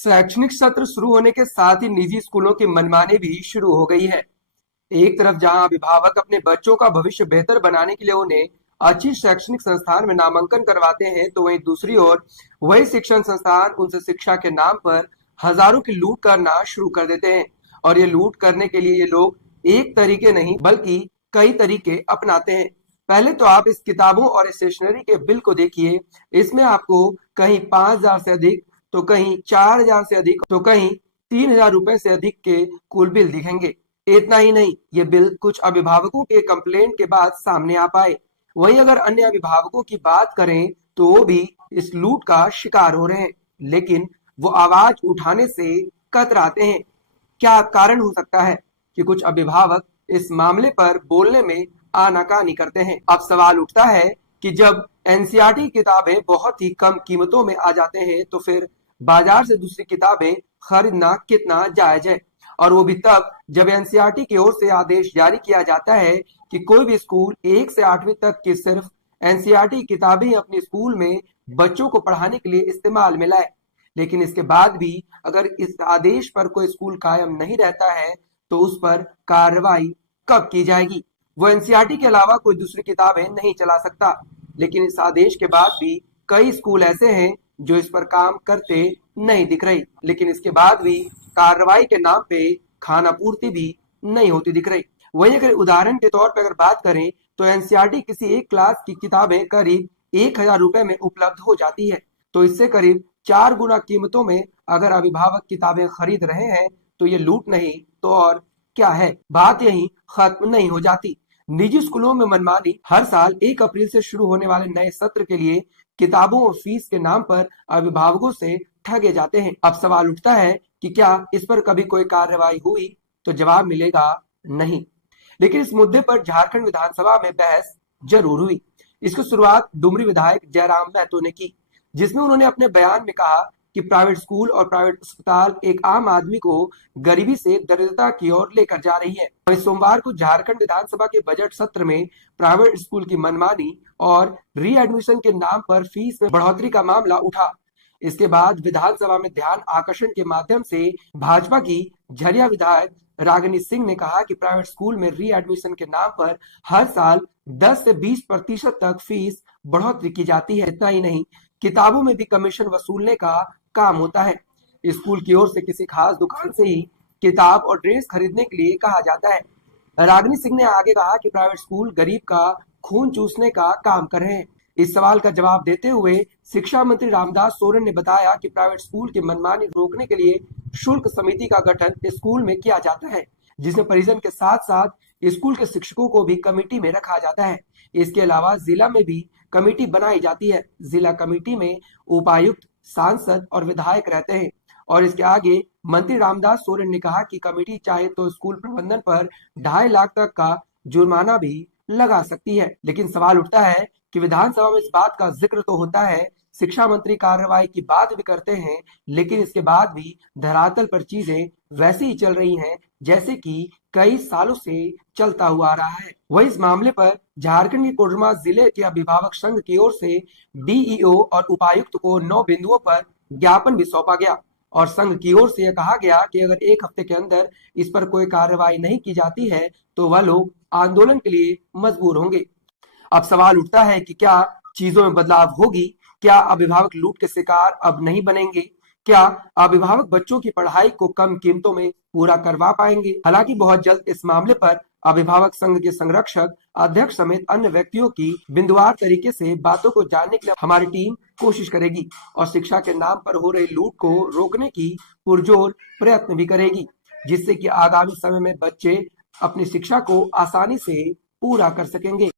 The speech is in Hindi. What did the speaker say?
शैक्षणिक सत्र शुरू होने के साथ ही निजी स्कूलों की मनमानी भी शुरू हो गई है। एक तरफ जहां अभिभावक अपने बच्चों का भविष्य बेहतर बनाने के लिए उन्हें अच्छी शैक्षणिक संस्थान में नामांकन करवाते हैं, तो वहीं दूसरी ओर वही शिक्षण संस्थान उनसे शिक्षा के नाम पर हजारों की लूट करना शुरू कर देते हैं। और ये लूट करने के लिए ये लोग एक तरीके नहीं बल्कि कई तरीके अपनाते हैं। पहले तो आप इस किताबों और स्टेशनरी के बिल को देखिए। इसमें आपको कहीं 5,000 से अधिक, तो कहीं 4,000 से अधिक, तो कहीं 3,000 रुपए से अधिक के कुल बिल दिखेंगे। इतना ही नहीं, ये बिल कुछ अभिभावकों के कंप्लेंट के बाद सामने आ पाए। वहीं अगर अन्य अभिभावकों की बात करें तो वो भी इस लूट का शिकार हो रहे हैं, लेकिन वो आवाज उठाने से कतराते हैं। क्या कारण हो सकता है कि कुछ अभिभावक इस मामले पर बोलने में आनाकानी करते हैं? अब सवाल उठता है कि जब एनसीईआरटी किताबें बहुत ही कम कीमतों में आ जाते हैं, तो फिर बाजार से दूसरी किताबें खरीदना कितना जायज है? और वो भी तब जब एनसीईआरटी की ओर से आदेश जारी किया जाता है कि कोई भी स्कूल 1 से 8वीं तक की सिर्फ एनसीईआरटी किताबें अपने स्कूल में बच्चों को पढ़ाने के लिए इस्तेमाल में लाए। लेकिन इसके बाद भी अगर इस आदेश पर कोई स्कूल कायम नहीं रहता है, तो उस पर कार्रवाई कब की जाएगी? वो एनसीईआरटी के अलावा कोई दूसरी किताबें नहीं चला सकता। लेकिन इस आदेश के बाद भी कई स्कूल ऐसे हैं जो इस पर काम करते नहीं दिख रही, लेकिन इसके बाद भी कार्रवाई के नाम पे खाना पूर्ति भी नहीं होती दिख रही। वही अगर उदाहरण के तौर पर अगर बात करें तो एनसीईआरटी किसी एक क्लास की किताबें करीब 1,000 रुपए में उपलब्ध हो जाती है। तो इससे करीब 4 गुना कीमतों में अगर अभिभावक किताबें खरीद रहे हैं, तो ये लूट नहीं तो और क्या है? बात यही खत्म नहीं हो जाती। निजी स्कूलों में मनमानी हर साल 1 अप्रैल से शुरू होने वाले नए सत्र के लिए किताबों और फीस के नाम पर अभिभावकों से ठगे जाते हैं। अब सवाल उठता है कि क्या इस पर कभी कोई कार्रवाई हुई? तो जवाब मिलेगा नहीं। लेकिन इस मुद्दे पर झारखंड विधानसभा में बहस जरूर हुई। इसकी शुरुआत डुमरी विधायक जयराम महतो ने की, जिसमें उन्होंने अपने बयान में कहा कि प्राइवेट स्कूल और प्राइवेट अस्पताल एक आम आदमी को गरीबी से दरिद्रता की ओर लेकर जा रही है। वहीं सोमवार को झारखंड विधानसभा के बजट सत्र में प्राइवेट स्कूल की मनमानी और रीएडमिशन के नाम पर फीस में बढ़ोतरी का मामला उठा। इसके बाद विधानसभा में ध्यान आकर्षण के माध्यम से भाजपा की झरिया विधायक रागिनी सिंह ने कहा कि प्राइवेट स्कूल में रीएडमिशन के नाम पर हर साल 10 से 20% तक फीस बढ़ोतरी की जाती है। इतना ही नहीं, किताबों में भी कमीशन वसूलने का काम होता है। स्कूल की ओर से किसी खास दुकान से ही किताब और ड्रेस खरीदने के लिए कहा जाता है। रागिनी सिंह ने आगे कहा कि प्राइवेट स्कूल गरीब का खून चूसने का काम कर रहे हैं। इस सवाल का जवाब देते हुए शिक्षा मंत्री रामदास सोरेन ने बताया कि प्राइवेट स्कूल की मनमानी रोकने के लिए शुल्क समिति का गठन स्कूल में किया जाता है, जिसमें परिजन के साथ साथ स्कूल के शिक्षकों को भी कमेटी में रखा जाता है। इसके अलावा जिला में भी कमेटी बनाई जाती है। जिला कमेटी में उपायुक्त, सांसद और विधायक रहते हैं। और इसके आगे मंत्री रामदास सोरेन ने कहा कि कमेटी चाहे तो स्कूल प्रबंधन पर 2.5 लाख तक का जुर्माना भी लगा सकती है। लेकिन सवाल उठता है कि विधानसभा में इस बात का जिक्र तो होता है, शिक्षा मंत्री कार्रवाई की बात भी करते हैं, लेकिन इसके बाद भी धरातल पर चीजें वैसे ही चल रही हैं जैसे कि कई सालों से चलता हुआ आ रहा है। वही इस मामले पर झारखंड के कोडरमा जिले के अभिभावक संघ की ओर से डीईओ और उपायुक्त को 9 बिंदुओं पर ज्ञापन भी सौंपा गया और संघ की ओर से यह कहा गया कि अगर 1 हफ्ते के अंदर इस पर कोई कार्रवाई नहीं की जाती है तो वह लोग आंदोलन के लिए मजबूर होंगे। अब सवाल उठता है कि क्या चीजों में बदलाव होगी? क्या अभिभावक लूट के शिकार अब नहीं बनेंगे? क्या अभिभावक बच्चों की पढ़ाई को कम कीमतों में पूरा करवा पाएंगे? हालांकि बहुत जल्द इस मामले पर अभिभावक संघ के संरक्षक अध्यक्ष समेत अन्य व्यक्तियों की बिंदुवार तरीके से बातों को जानने के लिए हमारी टीम कोशिश करेगी और शिक्षा के नाम पर हो रही लूट को रोकने की पुरजोर प्रयत्न भी करेगी, जिससे कि आगामी समय में बच्चे अपनी शिक्षा को आसानी से पूरा कर सकेंगे।